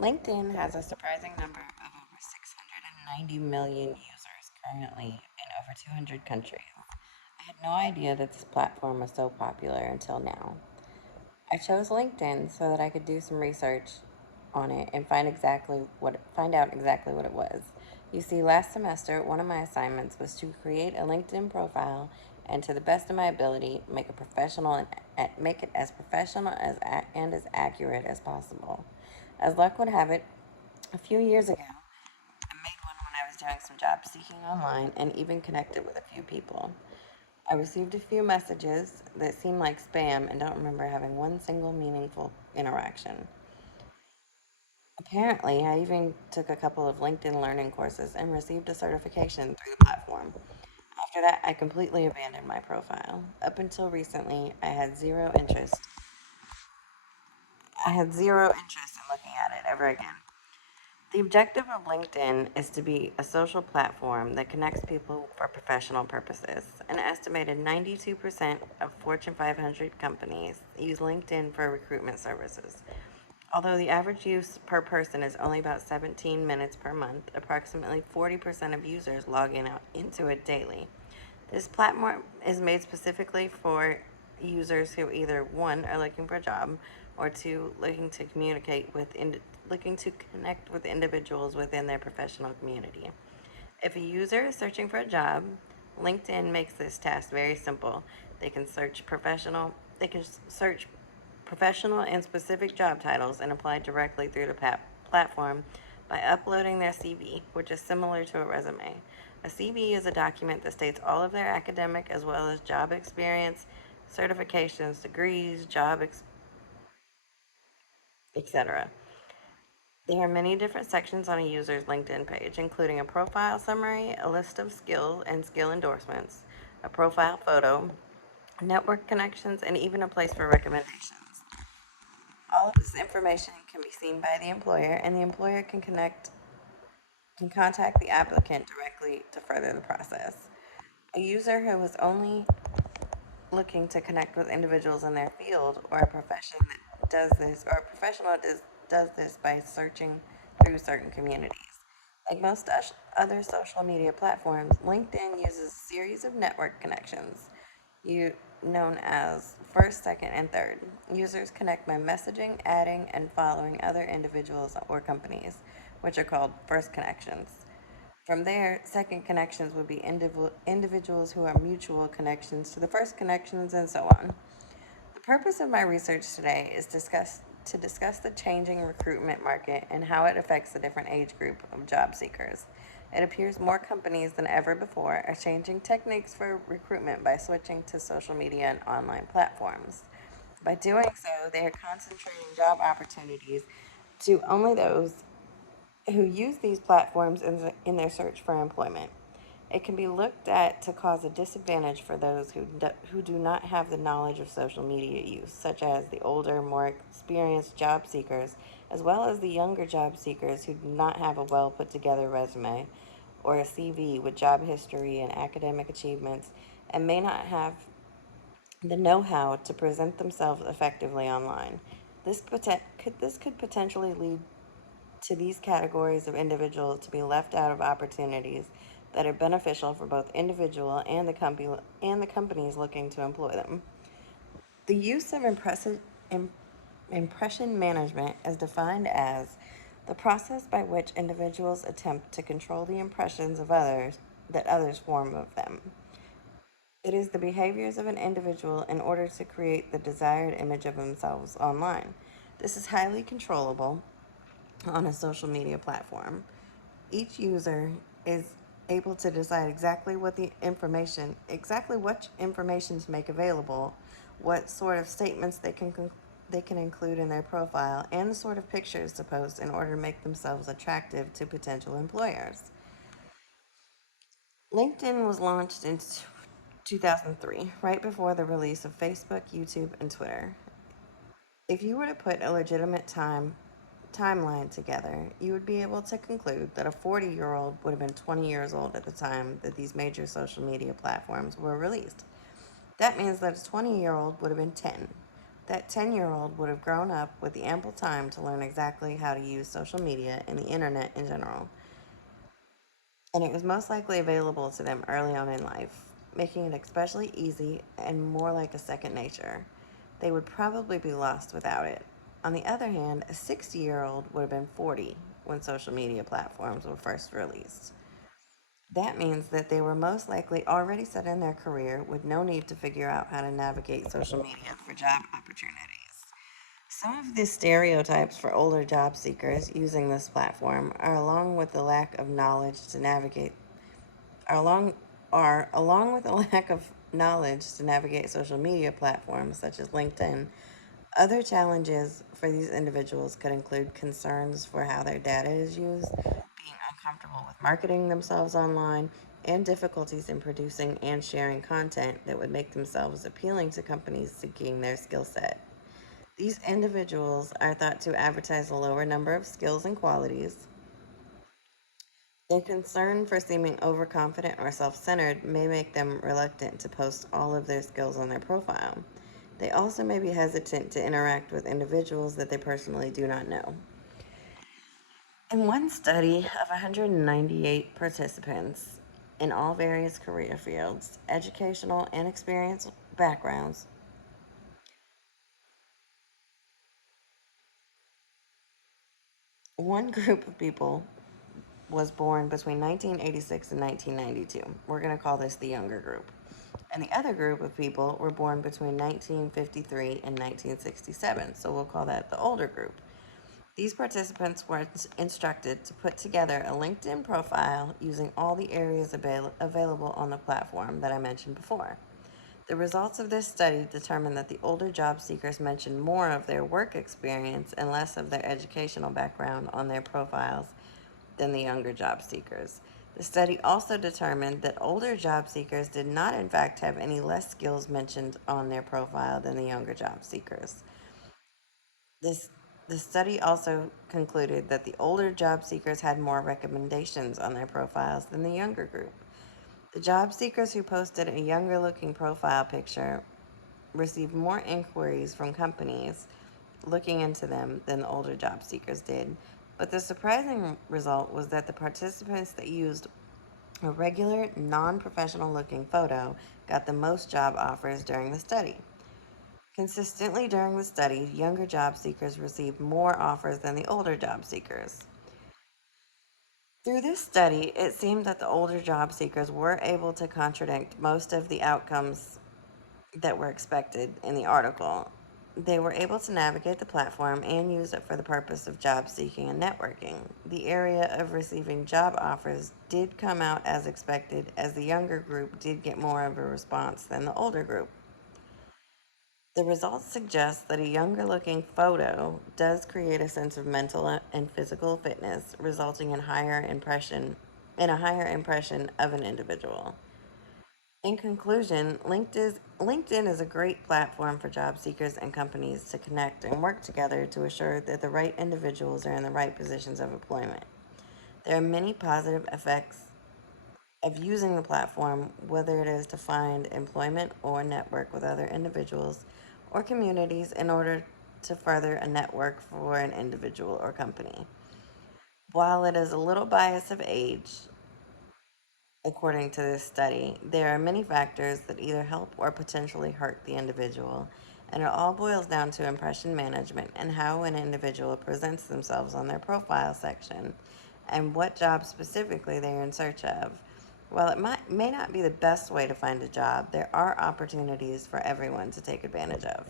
LinkedIn has a surprising number of over 690 million users currently in over 200 countries. I had no idea that this platform was so popular until now. I chose LinkedIn so that I could do some research on it and find out exactly what it was. You see, last semester, one of my assignments was to create a LinkedIn profile and, to the best of my ability, make it as professional and as accurate as possible. As luck would have it, a few years ago, I made one when I was doing some job seeking online and even connected with a few people. I received a few messages that seemed like spam and don't remember having one single meaningful interaction. Apparently, I even took a couple of LinkedIn learning courses and received a certification through the platform. After that, I completely abandoned my profile. Up until recently, I had zero interest in looking at it ever again. The objective of LinkedIn is to be a social platform that connects people for professional purposes. An estimated 92% of Fortune 500 companies use LinkedIn for recruitment services. Although the average use per person is only about 17 minutes per month, approximately 40% of users log into it daily. This platform is made specifically for users who either one are looking for a job or two looking to connect with individuals within their professional community. If a user is searching for a job, LinkedIn makes this task very simple. They can search professional they can search professional and specific job titles and apply directly through the platform by uploading their CV, which is similar to a resume. A CV is a document that states all of their academic as well as job experience, certifications, degrees, etc. There are many different sections on a user's LinkedIn page, including a profile summary, a list of skills and skill endorsements, a profile photo, network connections, and even a place for recommendations. All of this information can be seen by the employer, and the employer can contact the applicant directly to further the process. A user who is only looking to connect with individuals in their field or a profession that does this, or a professional does this by searching through certain communities. Like most other social media platforms, LinkedIn uses a series of network connections, you known as first, second, and third. Users connect by messaging, adding, and following other individuals or companies, which are called first connections. From there, second connections would be individuals who are mutual connections to the first connections, and so on. The purpose of my research today is to discuss the changing recruitment market and how it affects the different age group of job seekers. It appears more companies than ever before are changing techniques for recruitment by switching to social media and online platforms. By doing so, they are concentrating job opportunities to only those who use these platforms in their search for employment. It can be looked at to cause a disadvantage for those who do not have the knowledge of social media use, such as the older, more experienced job seekers, as well as the younger job seekers who do not have a well put together resume or a CV with job history and academic achievements and may not have the know how to present themselves effectively online. This could potentially lead to these categories of individuals to be left out of opportunities that are beneficial for both individual and the companies looking to employ them. The use of impression management is defined as the process by which individuals attempt to control the impressions of others that others form of them. It is the behaviors of an individual in order to create the desired image of themselves online. This is highly controllable on a social media platform. Each user is able to decide exactly what information to make available, what sort of statements they can include in their profile, and the sort of pictures to post in order to make themselves attractive to potential employers. LinkedIn was launched in 2003, right before the release of Facebook, YouTube, and Twitter. If you were to put a legitimate timeline together, you would be able to conclude that a 40-year-old would have been 20 years old at the time that these major social media platforms were released. That means that a 20-year-old would have been 10, That 10-year-old would have grown up with the ample time to learn exactly how to use social media and the internet in general, and it was most likely available to them early on in life, making it especially easy and more like a second nature. They would probably be lost without it. On the other hand, a 60-year-old would have been 40 when social media platforms were first released. That means that they were most likely already set in their career with no need to figure out how to navigate social media for job opportunities. Some of the stereotypes for older job seekers using this platform are along with the lack of knowledge to navigate are along with a lack of knowledge to navigate social media platforms such as LinkedIn. Other challenges for these individuals could include concerns for how their data is used, being uncomfortable with marketing themselves online, and difficulties in producing and sharing content that would make themselves appealing to companies seeking their skill set. These individuals are thought to advertise a lower number of skills and qualities. Their concern for seeming overconfident or self centered may make them reluctant to post all of their skills on their profile. They also may be hesitant to interact with individuals that they personally do not know. In one study of 198 participants in all various career fields, educational, and experience backgrounds, one group of people was born between 1986 and 1992. We're going to call this the younger group. And the other group of people were born between 1953 and 1967, so we'll call that the older group. These participants were instructed to put together a LinkedIn profile using all the areas available on the platform that I mentioned before. The results of this study determined that the older job seekers mentioned more of their work experience and less of their educational background on their profiles than the younger job seekers. The study also determined that older job seekers did not, in fact, have any less skills mentioned on their profile than the younger job seekers. This the study also concluded that the older job seekers had more recommendations on their profiles than the younger group. The job seekers who posted a younger looking profile picture received more inquiries from companies looking into them than the older job seekers did. But the surprising result was that the participants that used a regular, non professional looking photo got the most job offers during the study. Consistently during the study, younger job seekers received more offers than the older job seekers. Through this study, it seemed that the older job seekers were able to contradict most of the outcomes that were expected in the article. They were able to navigate the platform and use it for the purpose of job seeking and networking. The area of receiving job offers did come out as expected, as the younger group did get more of a response than the older group. The results suggest that a younger looking photo does create a sense of mental and physical fitness, resulting in a higher impression of an individual. In conclusion, LinkedIn is a great platform for job seekers and companies to connect and work together to assure that the right individuals are in the right positions of employment. There are many positive effects of using the platform, whether it is to find employment or network with other individuals or communities in order to further a network for an individual or company. While it is a little bias of age, according to this study, there are many factors that either help or potentially hurt the individual, and it all boils down to impression management and how an individual presents themselves on their profile section and what job specifically they're in search of. While may not be the best way to find a job, there are opportunities for everyone to take advantage of.